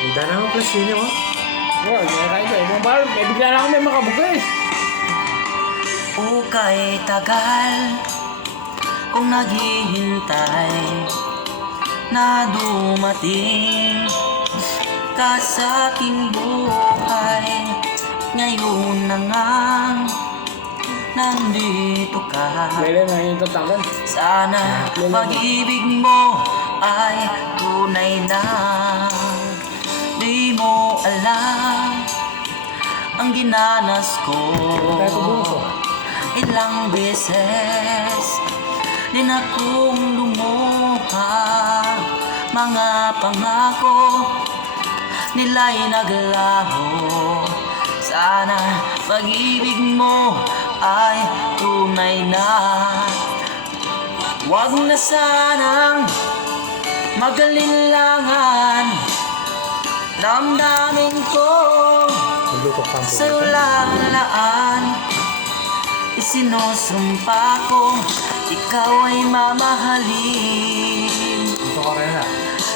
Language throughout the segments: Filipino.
Hindi na ako plus yun mo. Wala, hindi na tayo. Ibang bar, may bigla na ako may makabuka eh. Ukay tagal kung naghihintay na dumating ka sa aking buhay. Ngayon na nga nandito ka. Lele na yung tatangan. Sana pag-ibig mo ay tunay na. Di mo alam ang ginanas ko. Ilang beses din akong lumuha. Mga pangako nila'y naglaho. Sana pag-ibig mo ay tunay na. Huwag na sanang magalinlangan. Damdamin ko sa'yo lang laan. Isinusumpa ko ikaw ay mamahalin. Ito ka rin na.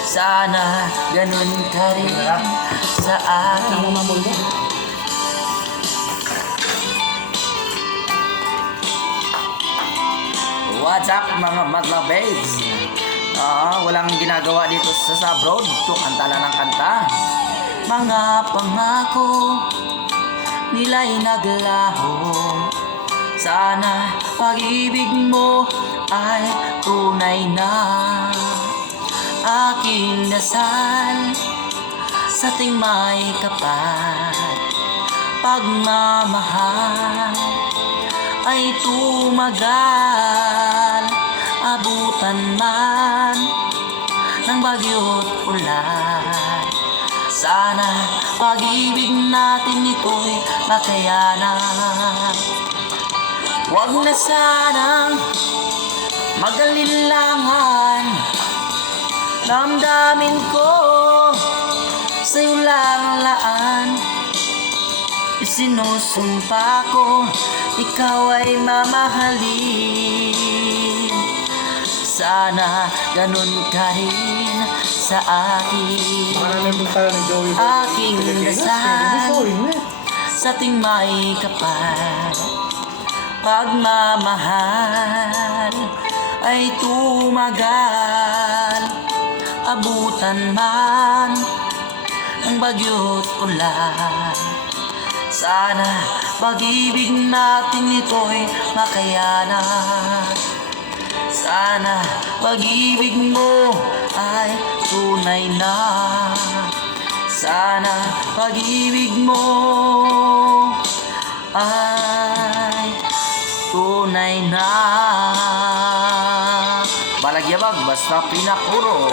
Sana ganun ka rin sa akin. What's up mga madla babes? Walang ginagawa dito sa Sabroad. Ito kanta lang ng kanta. Mga pangako nila'y naglaho. Sana pag-ibig mo ay tunay na. Aking dasal sa ting may kapat. Pagmamahal ay tumagal. Abutan man ng bagyo't ulan. Sana pag-ibig natin ito'y makayanan. Huwag na sanang magalinlangan. Damdamin ko sa'yo lang laan. Isinusumpa ko ikaw ay mamahalin. Sana ganun ka rin sa akin. Aking dasal sa ting may kapal. Pagmamahal ay tumagal. Abutan man ng bagyo't ulan. Sana pag-ibig natin ito'y makayanan. Sana pag-ibig mo ay tunay na. Sana pag-ibig mo ay tunay na. Balagyabag basta pinapuro.